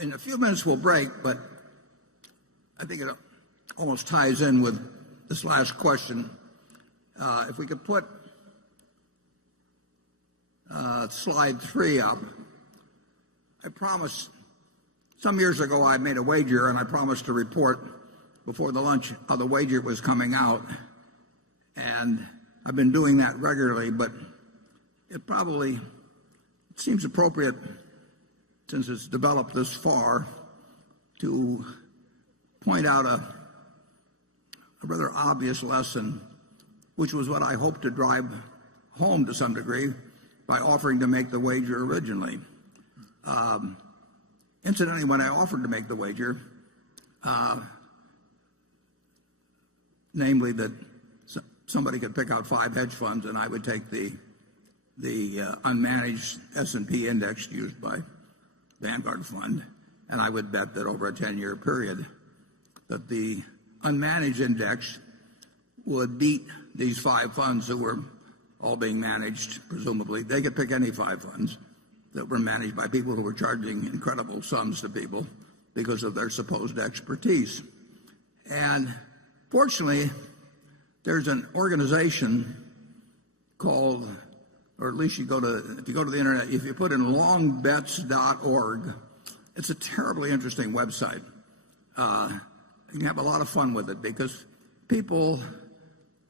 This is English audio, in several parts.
In a few minutes we'll break, but I think it almost ties in with this last question. If we could put slide 3 up. I promised, some years ago I made a wager, and I promised to report before the lunch how the wager was coming out. And I've been doing that regularly, but it seems appropriate, since it's developed this far, to point out a rather obvious lesson, which was what I hoped to drive home to some degree by offering to make the wager originally. Incidentally, when I offered to make the wager, namely that somebody could pick out 5 hedge funds and I would take the unmanaged S&P index used by Vanguard Fund, and I would bet that over a 10-year period that the unmanaged index would beat these 5 funds that were all being managed, presumably. They could pick any 5 funds that were managed by people who were charging incredible sums to people because of their supposed expertise. And fortunately, there's an organization called, or at least if you go to the internet, if you put in longbets.org, it's a terribly interesting website. You can have a lot of fun with it because people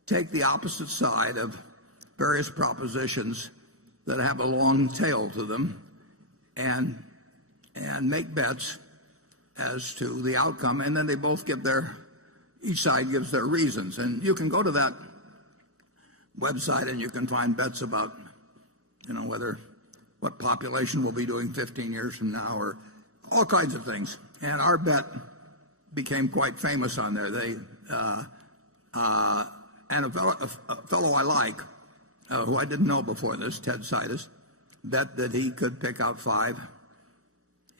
take the opposite side of various propositions that have a long tail to them and make bets as to the outcome, and then they both give each side gives their reasons. And you can go to that website and you can find bets about, what population will be doing 15 years from now, or all kinds of things. And our bet became quite famous on there. And a fellow I like, who I didn't know before this, Ted Seides, bet that he could pick out 5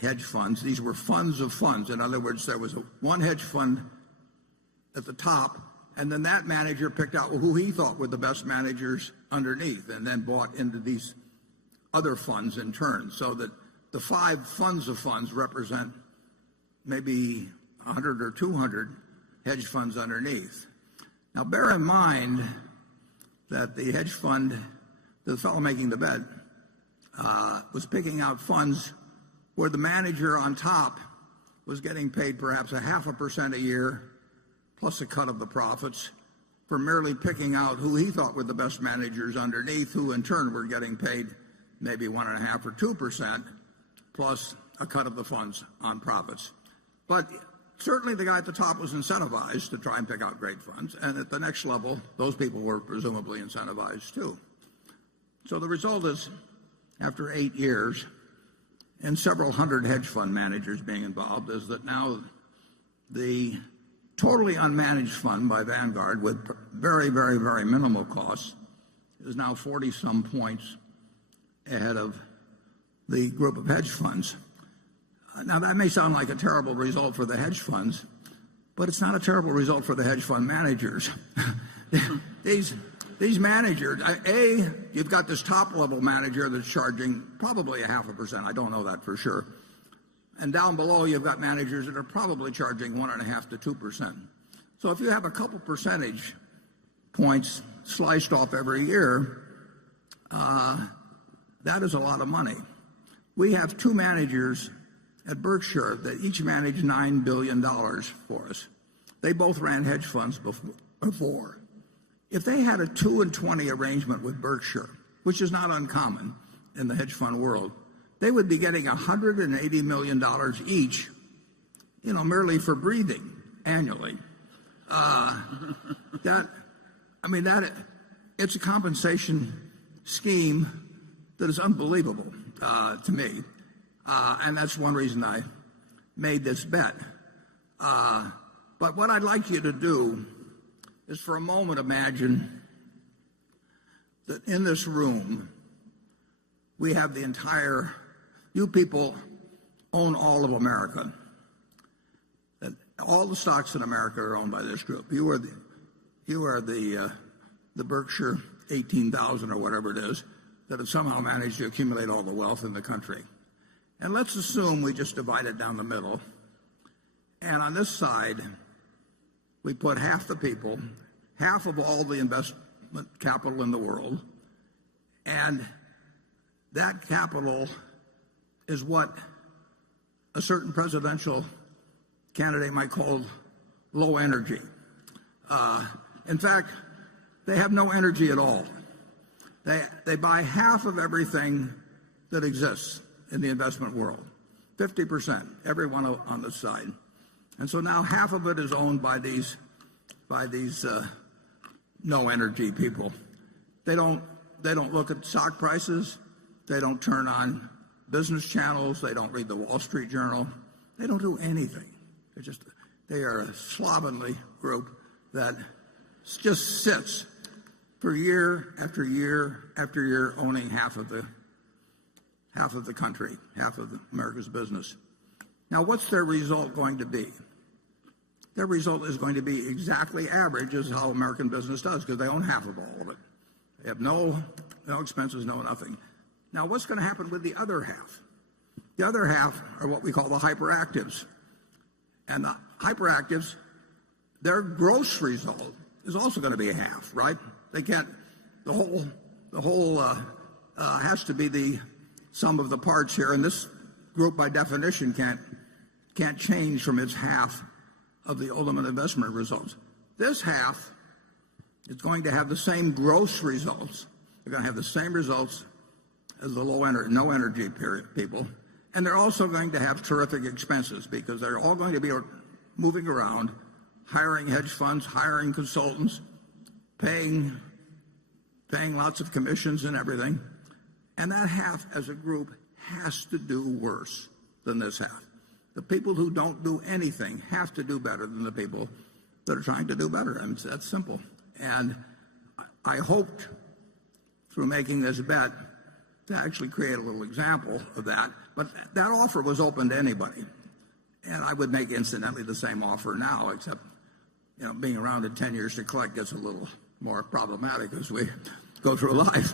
hedge funds. These were funds of funds. In other words, there was one hedge fund at the top, and then that manager picked out who he thought were the best managers underneath, and then bought into these other funds in turn, so that the 5 funds of funds represent maybe 100 or 200 hedge funds underneath. Now, bear in mind that the hedge fund, the fellow making the bet, was picking out funds where the manager on top was getting paid perhaps 0.5% a year, plus a cut of the profits, for merely picking out who he thought were the best managers underneath, who in turn were getting paid maybe 1.5% or 2%, plus a cut of the funds on profits. But certainly the guy at the top was incentivized to try and pick out great funds, and at the next level, those people were presumably incentivized too. So the result is, after 8 years and several hundred hedge fund managers being involved, is that now the totally unmanaged fund by Vanguard, with very, very, very minimal costs, is now 40-some points ahead of the group of hedge funds. Now, that may sound like a terrible result for the hedge funds, but it's not a terrible result for the hedge fund managers. These managers, you've got this top-level manager that's charging probably 0.5%. I don't know that for sure. And down below, you've got managers that are probably charging 1.5% to 2%. So if you have a couple percentage points sliced off every year, that is a lot of money. We have 2 managers at Berkshire that each managed $9 billion for us. They both ran hedge funds before. If they had a 2-and-20 arrangement with Berkshire, which is not uncommon in the hedge fund world, they would be getting $180 million each, merely for breathing annually. It's a compensation scheme that is unbelievable to me. And that's one reason I made this bet. But what I'd like you to do is for a moment imagine that in this room we have you people own all of America. That all the stocks in America are owned by this group. You are the Berkshire 18,000 or whatever it is that have somehow managed to accumulate all the wealth in the country. And let's assume we just divide it down the middle. And on this side, we put half the people, half of all the investment capital in the world, and that capital is what a certain presidential candidate might call low energy. In fact, they have no energy at all. They buy half of everything that exists in the investment world, 50%, everyone on the side. And so now half of it is owned by these no energy people. They don't look at stock prices. They don't turn on business channels. They don't read the Wall Street Journal. They don't do anything. They are a slovenly group that just sits for year after year after year owning half of the country, half of America's business. Now, what's their result going to be? Their result is going to be exactly average as how American business does, because they own half of all of it. They have no expenses, no nothing. Now, what's going to happen with the other half? The other half are what we call the hyperactives. And the hyperactives, their gross result is also going to be a half, right? They can't, the whole has to be the sum of the parts here, and this group by definition can't change from its half of the ultimate investment results. This half is going to have the same gross results. They're going to have the same results as the no energy people. And they're also going to have terrific expenses because they're all going to be moving around, hiring hedge funds, hiring consultants, paying lots of commissions and everything. And that half as a group has to do worse than this half. The people who don't do anything have to do better than the people that are trying to do better. And that's simple. And I hoped through making this bet to actually create a little example of that. But that offer was open to anybody. And I would make incidentally the same offer now, except being around in 10 years to collect gets a little more problematic as we go through life.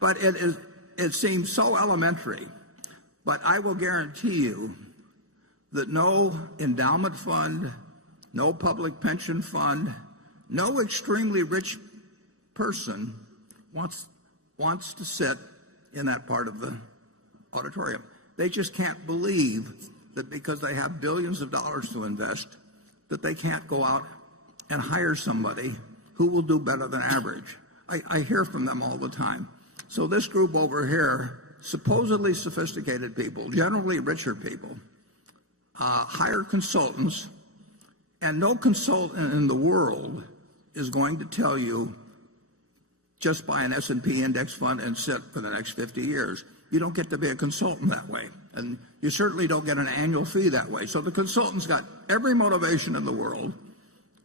But it seems so elementary. But I will guarantee you that no endowment fund, no public pension fund, no extremely rich person wants to sit in that part of the auditorium. They just can't believe that because they have billions of dollars to invest, that they can't go out and hire somebody who will do better than average. I hear from them all the time. So this group over here, supposedly sophisticated people, generally richer people, hire consultants, and no consultant in the world is going to tell you just buy an S&P index fund and sit for the next 50 years. You don't get to be a consultant that way, and you certainly don't get an annual fee that way. So the consultant's got every motivation in the world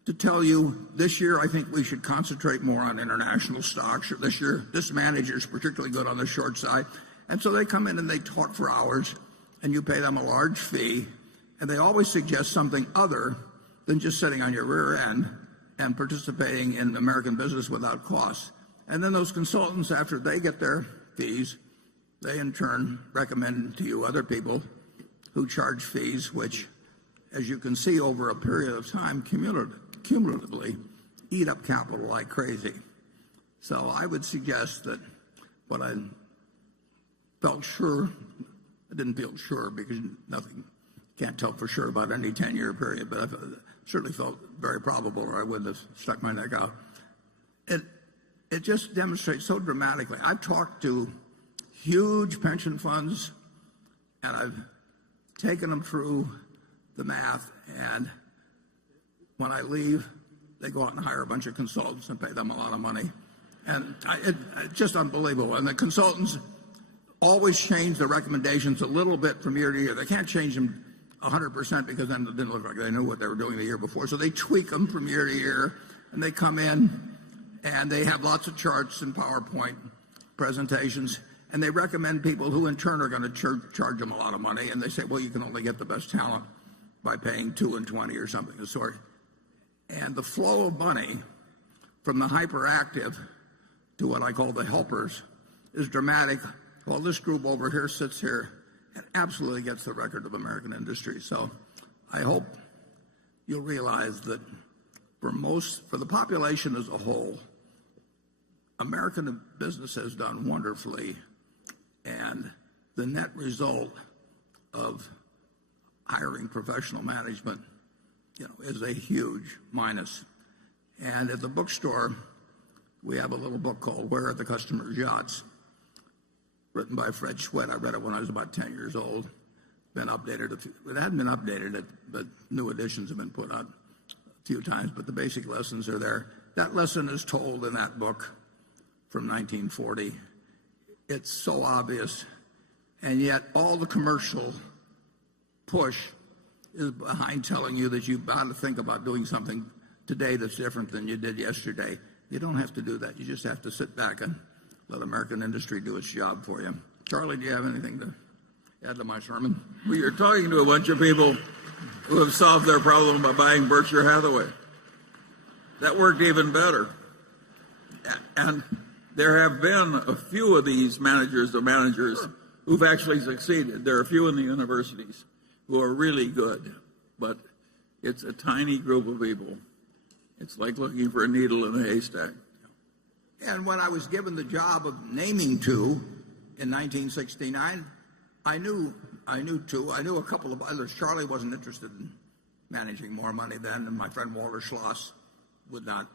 to tell you, this year I think we should concentrate more on international stocks, or this year this manager is particularly good on the short side. And so they come in and they talk for hours, and you pay them a large fee, and they always suggest something other than just sitting on your rear end and participating in American business without cost. And then those consultants, after they get their fees, they in turn recommend to you other people who charge fees, which, as you can see over a period of time, cumulatively eat up capital like crazy. So I would suggest that what I felt sure, I didn't feel sure because nothing, can't tell for sure about any 10-year period, but I certainly felt very probable, or I wouldn't have stuck my neck out. It just demonstrates so dramatically. I've talked to huge pension funds, and I've taken them through the math, and when I leave, they go out and hire a bunch of consultants and pay them a lot of money. And it's just unbelievable. And the consultants always change the recommendations a little bit from year to year. They can't change them 100% because then it didn't look like they knew what they were doing the year before. So they tweak them from year to year, and they come in and they have lots of charts and PowerPoint presentations, and they recommend people who in turn are going to charge them a lot of money. And they say, well, you can only get the best talent by paying 2 and 20 or something of the sort. And the flow of money from the hyperactive to what I call the helpers is dramatic. While this group over here sits here it absolutely gets the record of American industry. So I hope you'll realize that for the population as a whole, American business has done wonderfully, and the net result of hiring professional management, is a huge minus. And at the bookstore, we have a little book called Where Are the Customer's Yachts, written by Fred Schwett. I read it when I was about 10 years old. Been updated. It hadn't been updated, but new editions have been put out a few times. But the basic lessons are there. That lesson is told in that book from 1940. It's so obvious, and yet all the commercial push is behind telling you that you've got to think about doing something today that's different than you did yesterday. You don't have to do that. You just have to sit back and let American industry do its job for you. Charlie, do you have anything to add to my sermon? Well, you're talking to a bunch of people who have solved their problem by buying Berkshire Hathaway. That worked even better. And there have been a few of these managers who've actually succeeded. There are a few in the universities who are really good, but it's a tiny group of people. It's like looking for a needle in a haystack. And when I was given the job of naming two in 1969, I knew two. I knew a couple of others. Charlie wasn't interested in managing more money then, and my friend Walter Schloss would not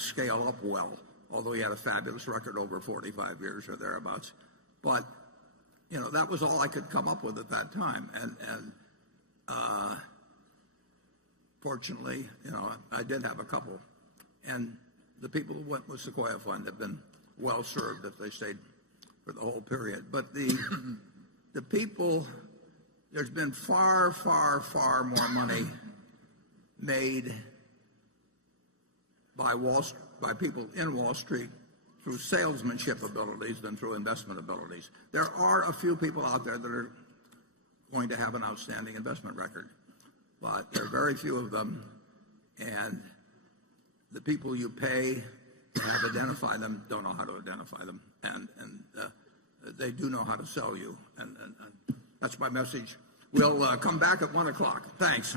scale up well, although he had a fabulous record over 45 years or thereabouts. But that was all I could come up with at that time, and fortunately, I did have a couple, and the people who went with Sequoia Fund have been well served if they stayed for the whole period. But the people, there's been far, far, far more money made by people in Wall Street through salesmanship abilities than through investment abilities. There are a few people out there that are going to have an outstanding investment record, but there are very few of them, and the people you pay to have identify them don't know how to identify them, and they do know how to sell you, and that's my message. We'll come back at 1 o'clock. Thanks.